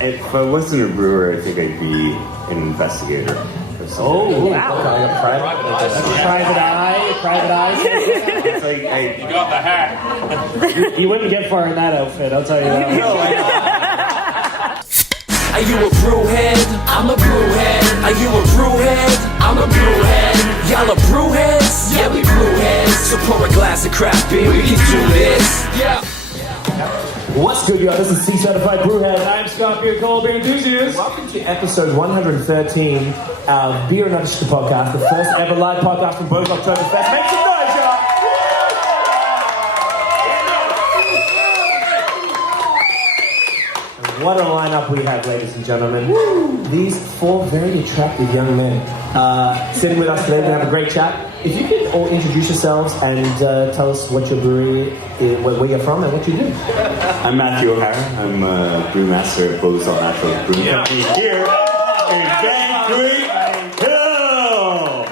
If I wasn't a brewer, I think I'd be an investigator. Oh, wow. Private eye. It's like, You got the hat. You wouldn't get far in that outfit, I'll tell you that. Are you a brewhead? I'm a brewhead. Are you a brewhead? I'm a brewhead. Y'all are brewheads? Yeah, we brewheads. So pour a glass of craft beer, we can do this. Yeah. What's good, y'all? This is Cee Certified Brewhead. I'm Scott, beer cold beer enthusiast. Welcome to episode 113 of Beer and Not Just a Podcast, the first ever live podcast from Beau's Oktoberfest. Make some noise, y'all! What a lineup we have, ladies and gentlemen. Woo! These four very attractive young men sitting with us today. We're going to have a great chat. If you could all introduce yourselves and tell us what your brewery is, where you're from and what you do. I'm Matthew O'Hara. I'm a brewmaster at Beau's Natural Brewing Company here in Vancouver Hill.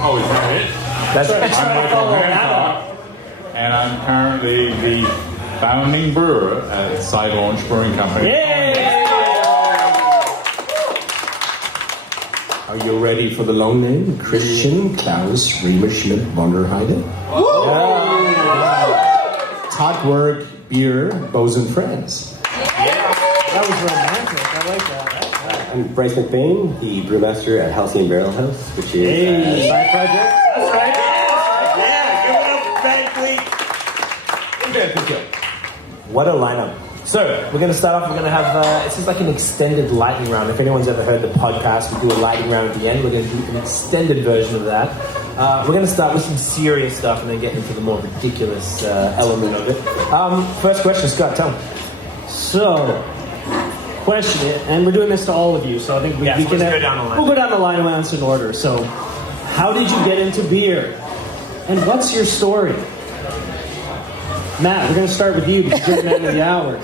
Oh, is that it? That's I'm Michael Hancock, and I'm currently the founding brewer at Launch Brewing Company. Are you ready for the long name? Christian Klaus Riemerschmid von Heide. Tagwerk, beer, Beau's and friends. That was romantic, I like that. I'm Bryce McBain, the brewmaster at Halcyon Barrel House, which is... Side project? That's right. Give it up, What a lineup. So, we're going to start off, we're going to have, this is like an extended lightning round. If anyone's ever heard the podcast, we do a lightning round at the end. We're going to do an extended version of that. We're going to start with some serious stuff and then get into the more ridiculous element of it. First question, Scott, tell me. So, question, and we're doing this to all of you, so I think we can go down the line. We'll go down the line and answer in order. So, how did you get into beer? And what's your story? Matt, we're going to start with you because you're the man of the hour.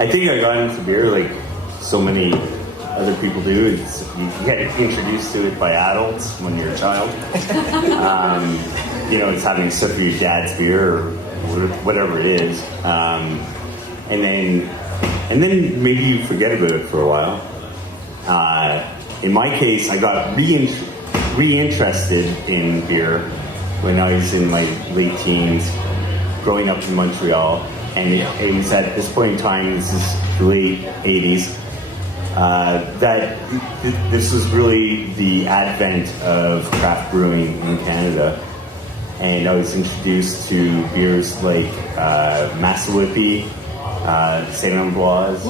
I think I got into beer like so many other people do. You get introduced to it by adults when you're a child. It's having a sip of your dad's beer or whatever it is. And then maybe you forget about it for a while. In my case, I got reinterested in beer when I was in my late teens, growing up in Montreal, and it was at this point in time, this is the late 80s, that this was really the advent of craft brewing in Canada, and I was introduced to beers like Massawippi, St. Ambroise,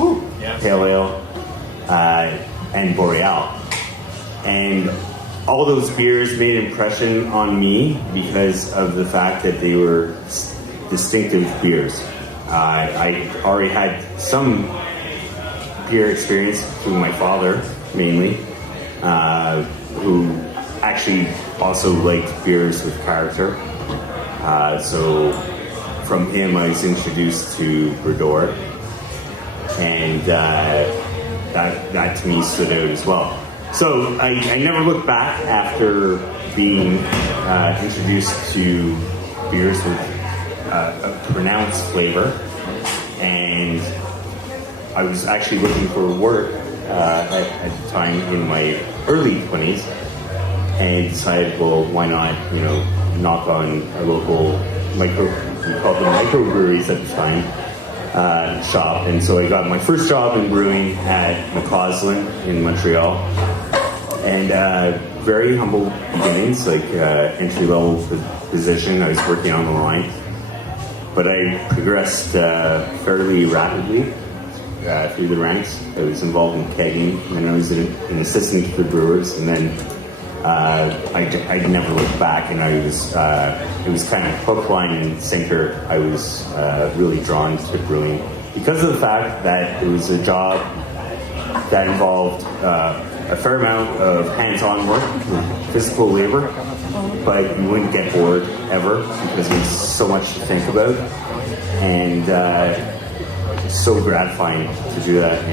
Pale Ale, and Boreal. And all those beers made an impression on me because of the fact that they were distinctive beers. I already had some beer experience through my father, mainly, who actually also liked beers with character. So from him, I was introduced to Bredor, and that to me stood out as well. So I never looked back after being introduced to beers with a pronounced flavor, and I was actually looking for work at the time in my early 20s, and decided, well, why not, knock on a local we called them microbreweries at the time, shop. And so I got my first job in brewing at McCausland in Montreal, and very humble beginnings, like entry-level position. I was working on the line, but I progressed fairly rapidly through the ranks. I was involved in kegging, and then I was an assistant to the brewers, and then I never looked back, and it was kind of hook, line, and sinker. I was really drawn to brewing because of the fact that it was a job that involved a fair amount of hands-on work, physical labor, but you wouldn't get bored ever because there's so much to think about, and it's so gratifying to do that.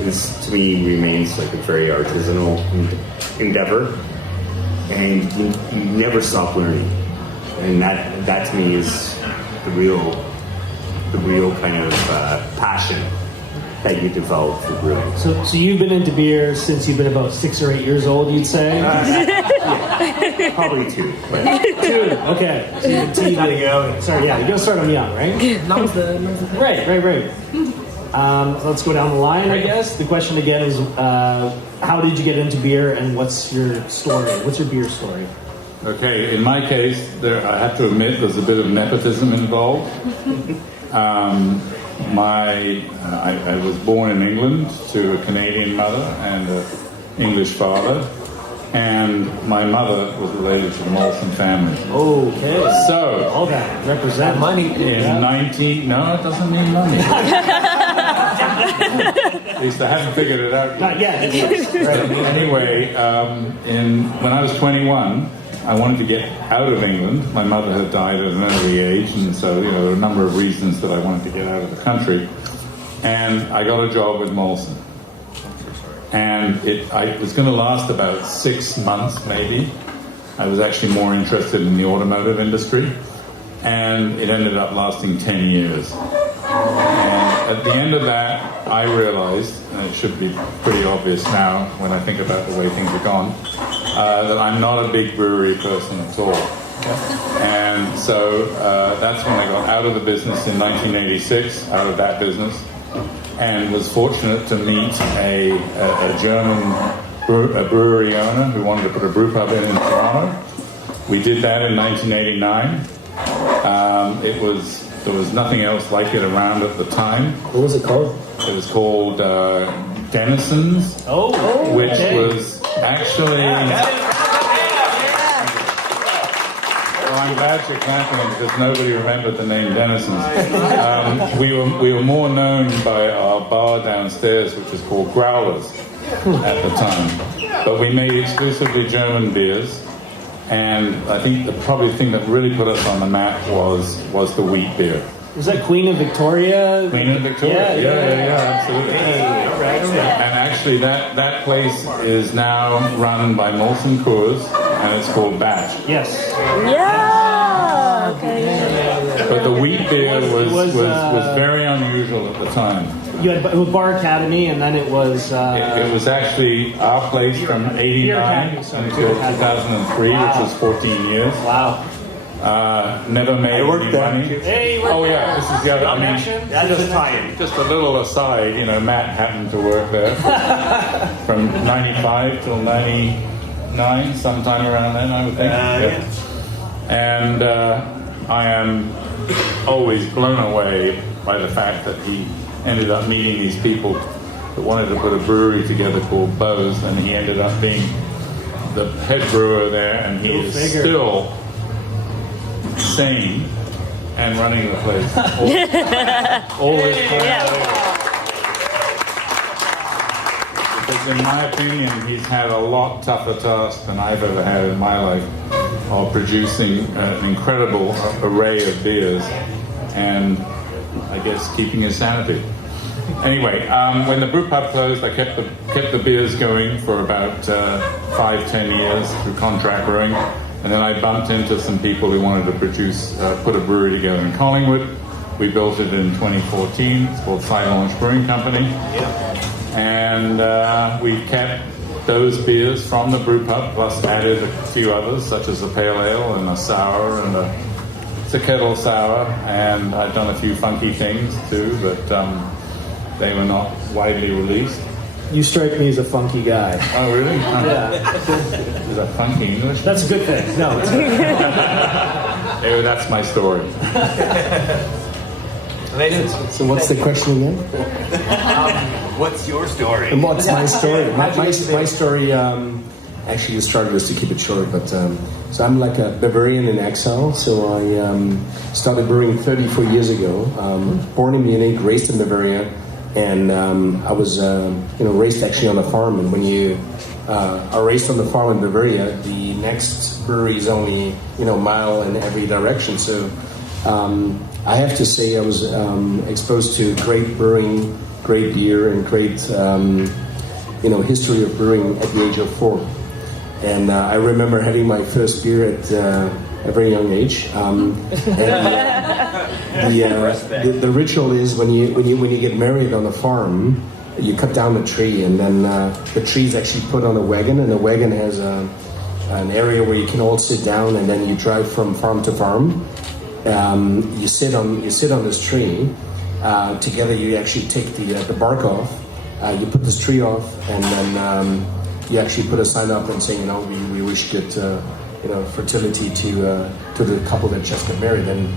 This to me remains like a very artisanal endeavor. and you never stop learning, and that to me is the real kind of passion that you develop for brewing. So you've been into beer since you've been about 6 or 8 years old, you'd say? Probably 2. But. 2. Okay. So you gotta go. Sorry, yeah, you gotta start them young, right? Right. Let's go down the line, I guess. The question again is, how did you get into beer, and what's your story? What's your beer story? Okay, in my case, I have to admit there's a bit of nepotism involved. I was born in England to a Canadian mother and an English father, and my mother was related to the Molson family. Okay. So, all that represent money. No, it doesn't mean money. At least I haven't figured it out yet. Not yet. Anyway, when I was 21, I wanted to get out of England. My mother had died at an early age, and so there were a number of reasons that I wanted to get out of the country. And I got a job with Molson. And it was going to last about 6 months, maybe. I was actually more interested in the automotive industry, and it ended up lasting 10 years. And at the end of that, I realized, and it should be pretty obvious now when I think about the way things have gone, that I'm not a big brewery person at all. And so that's when I got out of the business in 1986, out of that business, and was fortunate to meet a German brewery owner who wanted to put a brew pub in Toronto. We did that in 1989. There was nothing else like it around at the time. What was it called? It was called Denison's, which was actually... Well, I'm glad you're clapping because nobody remembered the name Denison's. We were more known by our bar downstairs, which was called Growlers at the time. But we made exclusively German beers. And I think probably the thing that really put us on the map was the wheat beer. Was that Queen of Victoria? Queen of Victoria, yeah, absolutely. Hey, all right. And actually, that place is now run by Molson Coors, and it's called Batch. Yes. Yeah. Okay. But the wheat beer was very unusual at the time. You had it was Bar Academy, and then it was... It was actually our place from 89 until 2003, which was 14 years. Wow. Never made any money. Hey, Yeah, this is the other... Just a little aside, Matt happened to work there from 95 till 99, sometime around then, I would think. And I am always blown away by the fact that he ended up meeting these people that wanted to put a brewery together called Beau's, and he ended up being the head brewer there, and he is still sane and running the place. All this time. Because in my opinion, he's had a lot tougher task than I've ever had in my life of producing an incredible array of beers and I guess keeping his sanity. Anyway, when the brew pub closed, I kept the beers going for about 5-10 years through contract brewing, and then I bumped into some people who wanted to put a brewery together in Collingwood. We built it in 2014. It's called Launch Brewing Company, and we kept those beers from the brew pub, plus added a few others, such as a pale ale and a sour and a kettle sour, and I've done a few funky things too, but they were not widely released. You strike me as a funky guy. Oh, really? Yeah. Is that funky English? That's a good thing. No, it's Anyway, that's my story. So what's the question again? what's your story? And what's my story? My story, actually, the start was to keep it short, but so I'm like a Bavarian in exile. So I started brewing 34 years ago. Born in Munich, raised in Bavaria, and I was raised actually on a farm. And when you are raised on the farm in Bavaria, the next brewery is only a mile in every direction. So I have to say I was exposed to great brewing, great beer, and great history of brewing at the age of 4. And I remember having my first beer at a very young age. The ritual is when you get married on a farm, you cut down the tree, and then the tree is actually put on a wagon, and the wagon has an area where you can all sit down, and then you drive from farm to farm. You sit on this tree. Together, you actually take the bark off. You put this tree off, and then you actually put a sign up and saying, we wish good, fertility to the couple that just got married. And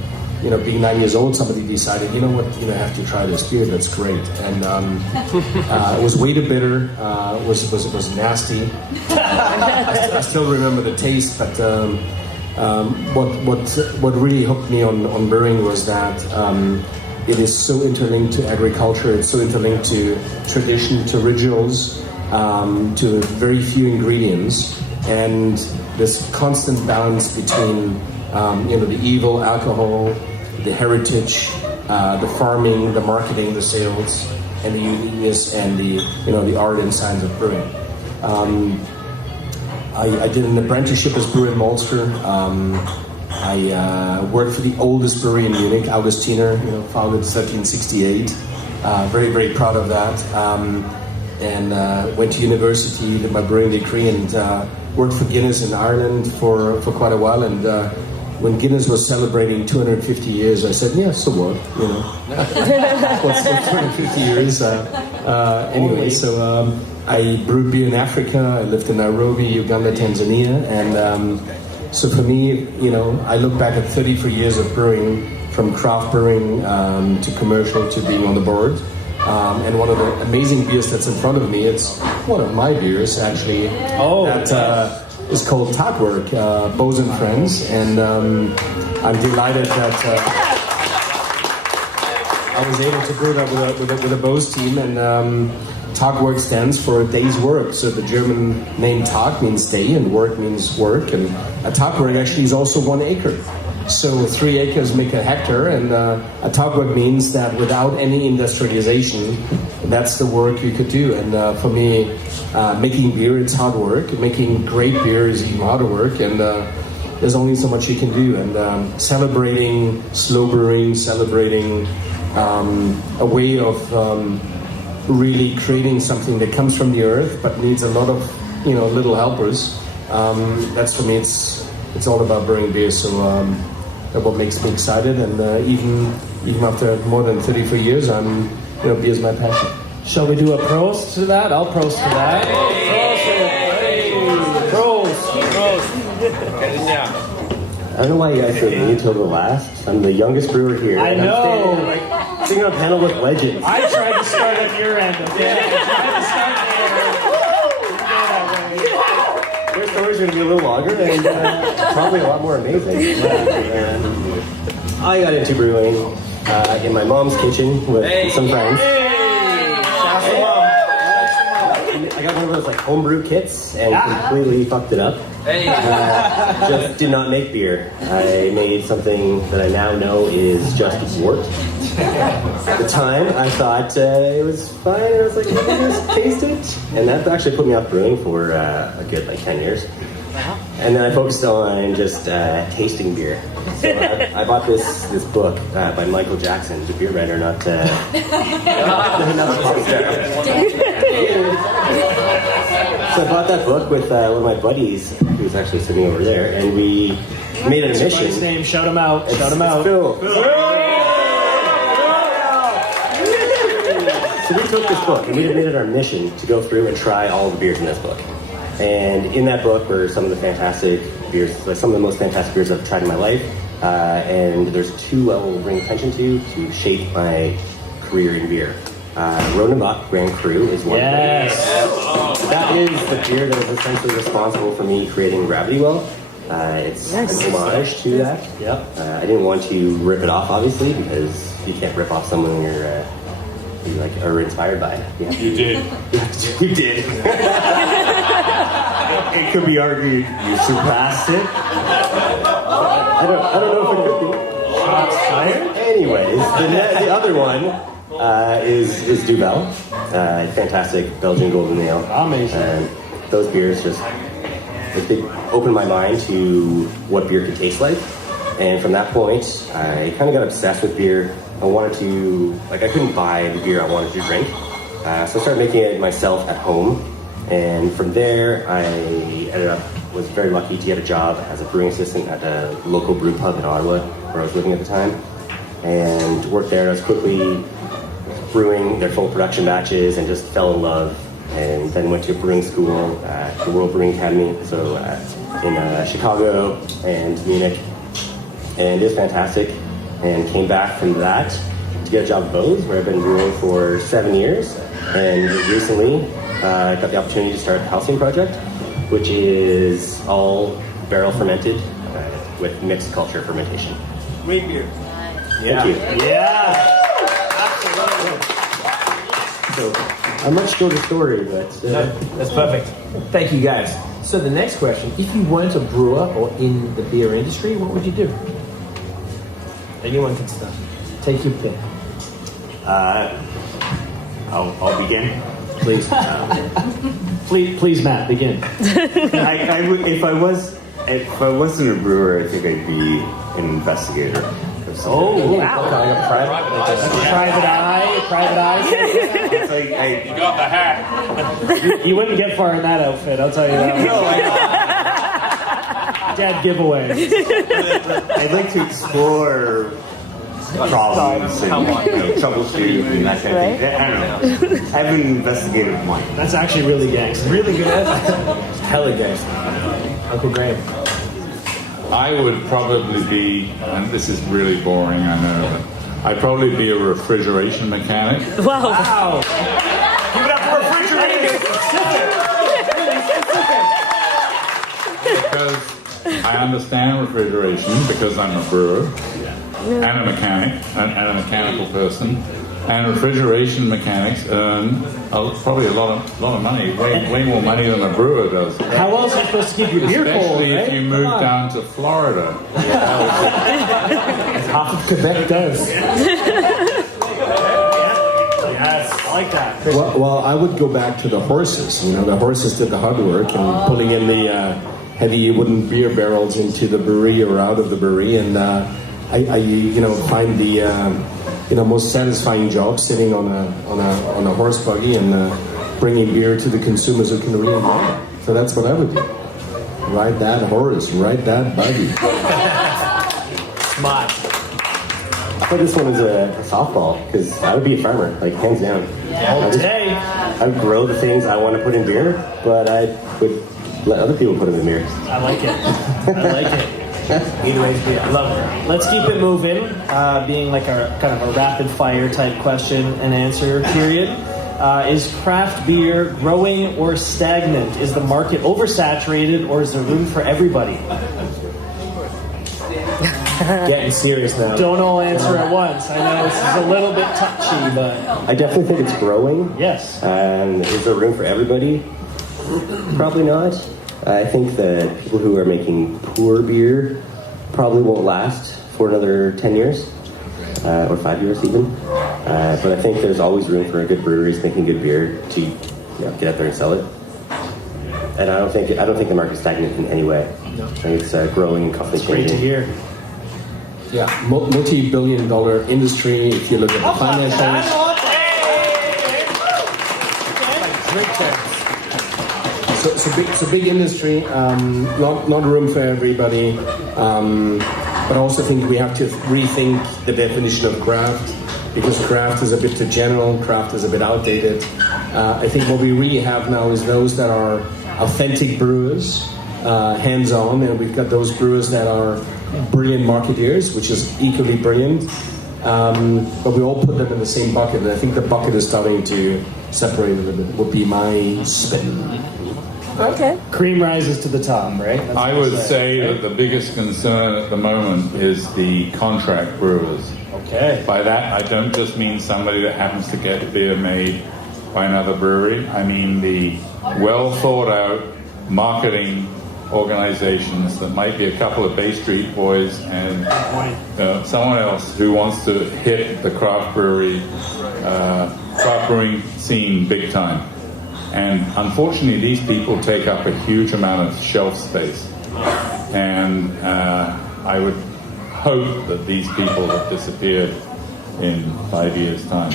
being 9 years old, somebody decided, I have to try this beer. That's great. And it was way too bitter. Was nasty. I still remember the taste, but what really hooked me on brewing was that it is so interlinked to agriculture. It's so interlinked to tradition, to rituals, to very few ingredients, and this constant balance between the evil, alcohol, the heritage, the farming, the marketing, the sales, and the uniqueness and the art and science of brewing. I did an apprenticeship as brewer in Malster. I worked for the oldest brewery in Munich, Augustiner, founded in 1768. Very, very proud of that. And went to university, did my brewing degree, and worked for Guinness in Ireland for quite a while. And when Guinness was celebrating 250 years, I said, yeah, so what? What's 250 years? Anyway, so I brewed beer in Africa. I lived in Nairobi, Uganda, Tanzania, and so for me, I look back at 33 years of brewing, from craft brewing to commercial to being on the board. And one of the amazing beers that's in front of me, it's one of my beers actually. That is called Tagwerk, Beau and Friends, and I'm delighted that I was able to brew that with a Beau's team. And Tagwerk stands for a day's work. So the German name Tag means day, and work means work. And a Tagwerk actually is also 1 acre. So 3 acres make a hectare, and a Tagwerk means that without any industrialization, that's the work you could do. And for me, making beer, it's hard work. Making great beer is even harder work, and there's only so much you can do. And celebrating slow brewing, celebrating a way of really creating something that comes from the earth but needs a lot of little helpers. That's for me. It's all about brewing beer. So that's what makes me excited. And even after more than 33 years, beer is my passion. Shall we do a prost to that? I'll prost to that. Prost. I don't know why you guys said me until the last. I'm the youngest brewer here. I know. I'm sitting on a panel with legends. I tried to start at your end, okay? I tried to start there. Their stories are going to be a little longer and probably a lot more amazing. I got into brewing in my mom's kitchen with some friends. I got one of those homebrew kits and completely fucked it up. Just did not make beer. I made something that I now know is just wort. At the time, I thought it was fine. I was like, let me just taste it. And that actually put me off brewing for a good 10 years. Wow. And then I focused on just tasting beer. So I bought this book by Michael Jackson, the beer writer, not the pop star. So I bought that book with one of my buddies, who's actually sitting over there, and we made it a mission. His name, shout him out. Shout him out. Phil. So we took this book and we made it our mission to go through and try all the beers in this book. And in that book were some of the fantastic beers, some of the most fantastic beers I've tried in my life. And there's 2 I will bring attention to shape my career in beer. Rodenbach Grand Cru is one. Yes. That is the beer that is essentially responsible for me creating Gravity Well. It's an homage to that. Yep. I didn't want to rip it off, obviously, because you can't rip off someone you are inspired by. You did. You did. It could be argued you surpassed it. I don't know if it could be. Shots fired. Anyways, the other one is Duvel, fantastic Belgian golden ale. Amazing. And those beers just They opened my mind to what beer could taste like. And from that point, I kind of got obsessed with beer. I wanted to, I couldn't buy the beer I wanted to drink. So I started making it myself at home. And from there, I was very lucky to get a job as a brewing assistant at a local brew pub in Ottawa, where I was living at the time. And worked there. I was quickly brewing their full production batches and just fell in love. And then went to brewing school at the World Brewing Academy, so in Chicago and Munich. And it was fantastic. And came back from that to get a job at Beau's, where I've been brewing for 7 years. And recently, I got the opportunity to start the Halcyon project, which is all barrel fermented with mixed culture fermentation. Great beer. Thank you. Yeah. So, a much shorter story, but... That's perfect. Thank you, guys. So the next question, if you weren't a brewer or in the beer industry, what would you do? Anyone can start. Take your pick. I'll begin. Please. please, Matt, begin. If I wasn't a brewer, I think I'd be an investigator. Oh, wow. Private eye. It's like You got the hat. You wouldn't get far in that outfit, I'll tell you that. Dad giveaway. I'd like to explore problems and troubleshoot and that kind of thing. I don't know. I have an investigative mind. That's actually really gangster. Really good at hella guys. Uncle Graham. I would probably be, and this is really boring, I know, but I'd probably be a refrigeration mechanic. Wow. Give it up for refrigerator. Because I understand refrigeration, because I'm a brewer and a mechanic and a mechanical person. And refrigeration mechanics earn probably a lot of money, way more money than a brewer does. How else are you supposed to keep your beer cold, Especially right? if you move down to Florida. Half of Quebec does. Yes, I like that. Well, I would go back to the horses. You know, the horses did the hard work and pulling in the heavy wooden beer barrels into the brewery or out of the brewery, and I find the most satisfying job sitting on a horse buggy and bringing beer to the consumers who can really enjoy it. So that's what I would do. Ride that horse, ride that buggy. Smart. I thought this one was a softball, because I would be a farmer, hands down. I would grow the things I want to put in beer, but I would let other people put them in beer. I like it. Anyways, beer. I love it. Let's keep it moving, being like a kind of a rapid fire type question and answer period. Is craft beer growing or stagnant? Is the market oversaturated or is there room for everybody? Getting serious now. Don't all answer at once. I know this is a little bit touchy, but I definitely think it's growing. yes. Is there room for everybody? Probably not. I think that people who are making poor beer probably won't last for another 10 years, or 5 years even. But I think there's always room for good breweries making good beer to get out there and sell it. And I don't think the market's stagnant in any way. No. I think it's growing and constantly Great to changing. hear. Yeah, multi-billion-dollar industry. If you look at the financials. So big industry, not room for everybody, but I also think we have to rethink the definition of craft, because craft is a bit too general, craft is a bit outdated. I think what we really have now is those that are authentic brewers, hands-on, and we've got those brewers that are brilliant marketeers, which is equally brilliant, but we all put them in the same bucket, and I think the bucket is starting to separate a little bit, would be my spin. Okay. Cream rises to the top, right? That's I what would say that the biggest concern at the moment is the contract brewers. Okay. By that, I don't just mean somebody that happens to get beer made by another brewery. I mean the well thought out marketing organizations that might be a couple of Bay Street boys and someone else who wants to hit the craft brewing scene big time. And unfortunately, these people take up a huge amount of shelf space. And I would hope that these people have disappeared in 5 years' time.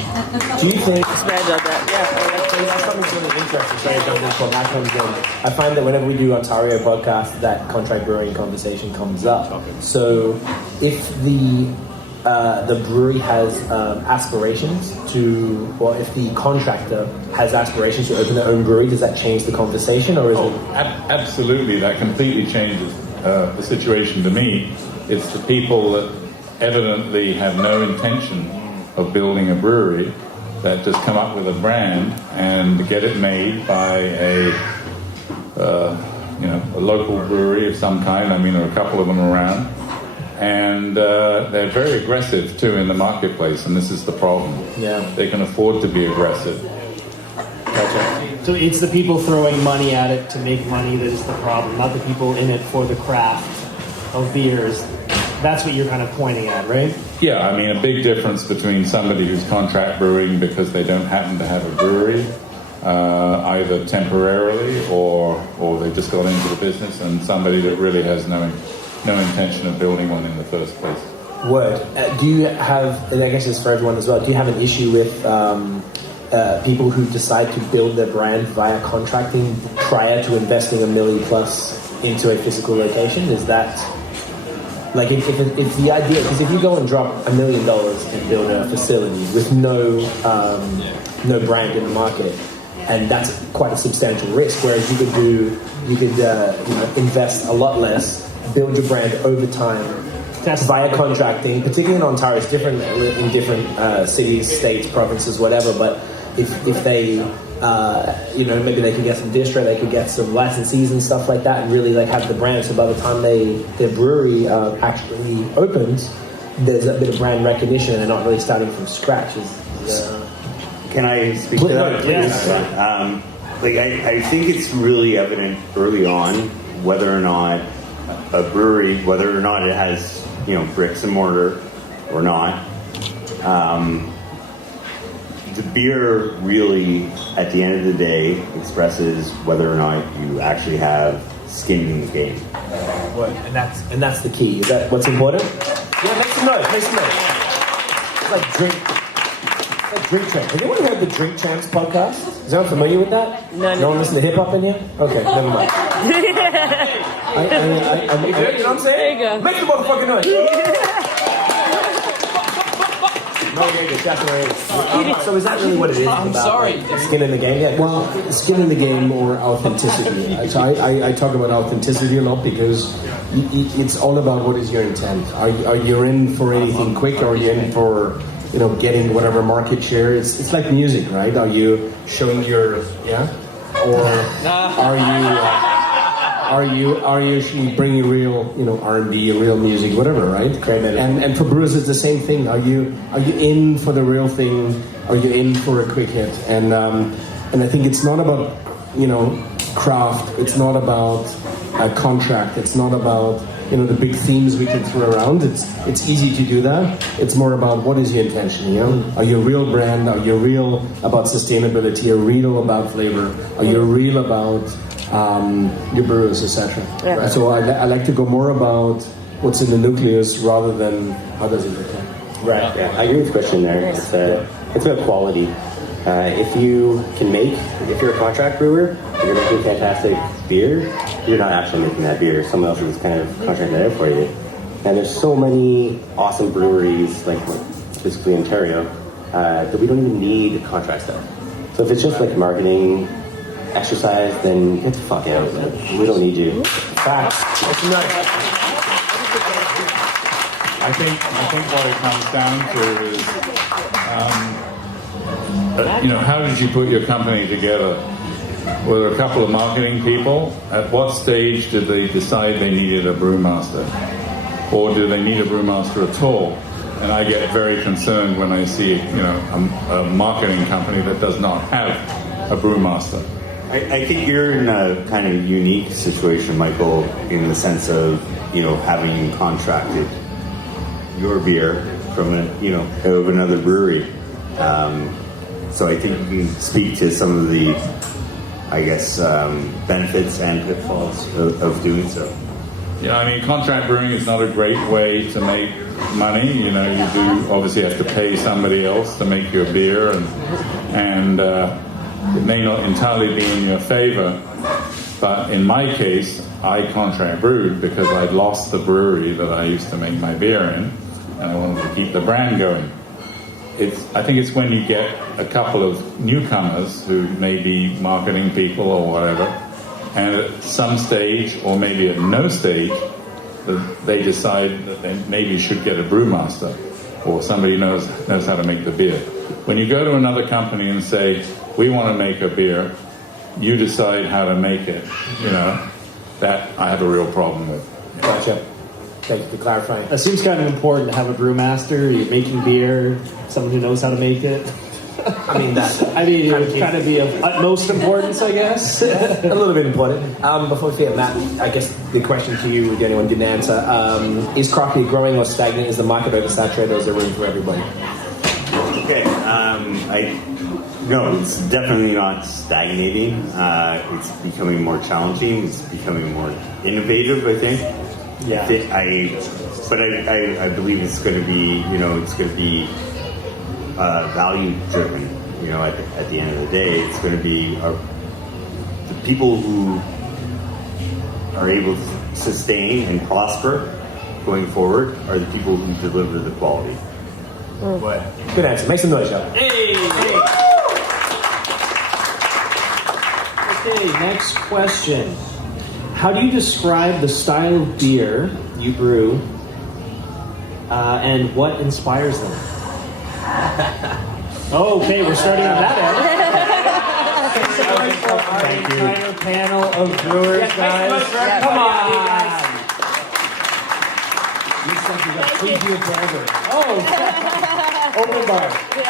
Do you think? That's something really interesting. Sorry, I jumped in before Matt comes in. I find that whenever we do Ontario podcasts, that contract brewing conversation comes up. So, if the brewery has aspirations to, or if the contractor has aspirations to open their own brewery, does that change the conversation, or is it? Absolutely, that completely changes the situation to me. It's the people that evidently have no intention of building a brewery that just come up with a brand and get it made by a local brewery of some kind. I mean, there are a couple of them around. And they're very aggressive, too, in the marketplace, and this is the problem. Yeah. They can afford to be aggressive. Gotcha. So it's the people throwing money at it to make money that is the problem, not the people in it for the craft of beers. That's what you're kind of pointing at, right? Yeah, I mean, a big difference between somebody who's contract brewing because they don't happen to have a brewery, either temporarily or they just got into the business, and somebody that really has no intention of building one in the first place. Word. Do you have, and I guess it's for everyone as well, do you have an issue with people who decide to build their brand via contracting prior to investing $1 million plus into a physical location? Is that, like, if the idea, because if you go and drop $1 million and build a facility with no brand in the market, and that's quite a substantial risk, whereas you could invest a lot less, build your brand over time via contracting, particularly in Ontario. It's different in different cities, states, provinces, whatever, but if they maybe they could get some distro, they could get some licensees and stuff like that, and really like have the brand, so by the time their brewery actually opens, there's a bit of brand recognition and they're not really starting from scratch. Can I speak to that? Yes. I think it's really evident early on whether or not a brewery, whether or not it has, bricks and mortar or not. The beer really, at the end of the day, expresses whether or not you actually have skin in the game. And that's the key. Is that what's important? Yeah, make some noise. It's like Drink Champs. Have anyone heard the Drink Champs podcast? Is anyone familiar with that? No one listen to hip hop in here? Okay, never mind. You know what I'm saying? There you go. Make the motherfucking noise. So is that really what it is? I'm sorry. Skin in the game? Yeah. Well, skin in the game or authenticity. So I talk about authenticity a lot because it's all about what is your intent. Are you in for anything quick, or are you in for getting whatever market share? It's like music, right? Are you showing your or are you actually bringing real R&B, real music, whatever, right? And for brewers it's the same thing. Are you in for the real thing? Are you in for a quick hit? And I think it's not about craft. It's not about a contract. It's not about the big themes we can throw around. It's easy to do that. It's more about what is your intention. Are you a real brand? Are you real about sustainability? Are you real about flavor? Are you real about your brewers, etc. Yeah. So I like to go more about what's in the nucleus rather than how does it look like. Right. Yeah, I agree with Christian there. It's about quality. If you're a contract brewer, if you're making fantastic beer, you're not actually making that beer. Someone else is kind of contracting that out for you. And there's so many awesome breweries, like specifically Ontario, that we don't even need contract stuff. So if it's just like marketing exercise, then get the fuck out. We don't need you. Facts. That's nice. I think what it comes down to is, how did you put your company together? Were there a couple of marketing people? At what stage did they decide they needed a brewmaster? Or do they need a brewmaster at all? And I get very concerned when I see, a marketing company that does not have a brewmaster. I think you're in a kind of unique situation, Michael, in the sense of, having contracted your beer from of another brewery. So I think you can speak to some of the I guess, benefits and pitfalls of doing so. Yeah, I mean, contract brewing is not a great way to make money. You know, you do obviously have to pay somebody else to make your beer, and it may not entirely be in your favor. But in my case, I contract brewed because I'd lost the brewery that I used to make my beer in, and I wanted to keep the brand going. I think it's when you get a couple of newcomers who may be marketing people or whatever, and at some stage, or maybe at no stage, that they decide that they maybe should get a brewmaster, or somebody knows how to make the beer. When you go to another company and say, we want to make a beer, you decide how to make it, you know, that I have a real problem with. Gotcha. Thank you for clarifying. That seems kind of important to have a brewmaster. You're making beer, someone who knows how to make it. I mean, it would kind of be of utmost importance, I guess. A little bit important. Before we forget, Matt, I guess the question to you, if anyone didn't answer, is craft beer growing or stagnant? Is the market oversaturated, or is there room for everybody? Okay, no, it's definitely not stagnating. It's becoming more challenging. It's becoming more innovative, I think. Yeah. I believe it's going to be, it's going to be value driven. At the end of the day, it's going to be the people who are able to sustain and prosper going forward are the people who deliver the quality. Good answer. Make some noise, y'all. Hey! Okay, next question. How do you describe the style of beer you brew, and what inspires them? Okay, we're starting on that end. Thank you. Our entire panel of brewers, guys. Come on. You said you got free beer forever. Oh, open bar.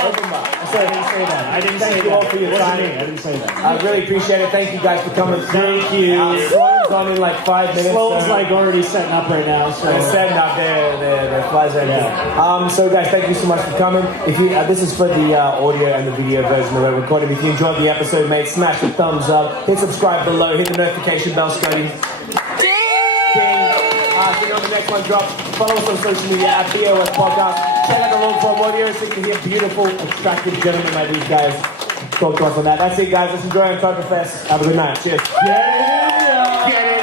Open bar. Sorry, I didn't say that. Thank you all for your time. I didn't say that. I really appreciate it. Thank you guys for coming. Thank you. Sloan's on in like 5 minutes. Sloan's like already setting up right now. So. They're setting up their flies right now. So guys, thank you so much for coming. If you, this is for the audio and the video version of the recording. If you enjoyed the episode, mate, smash the thumbs up. Hit subscribe below. Hit the notification bell, Scotty. See you on the next one drop. Follow us on social media at BAOS Podcast. Check out the long form audio so you can hear beautiful, attractive gentlemen like these guys talk to us on that. That's it, guys. Let's enjoy Oktoberfest. Have a good night. Cheers. Yeah. Get it.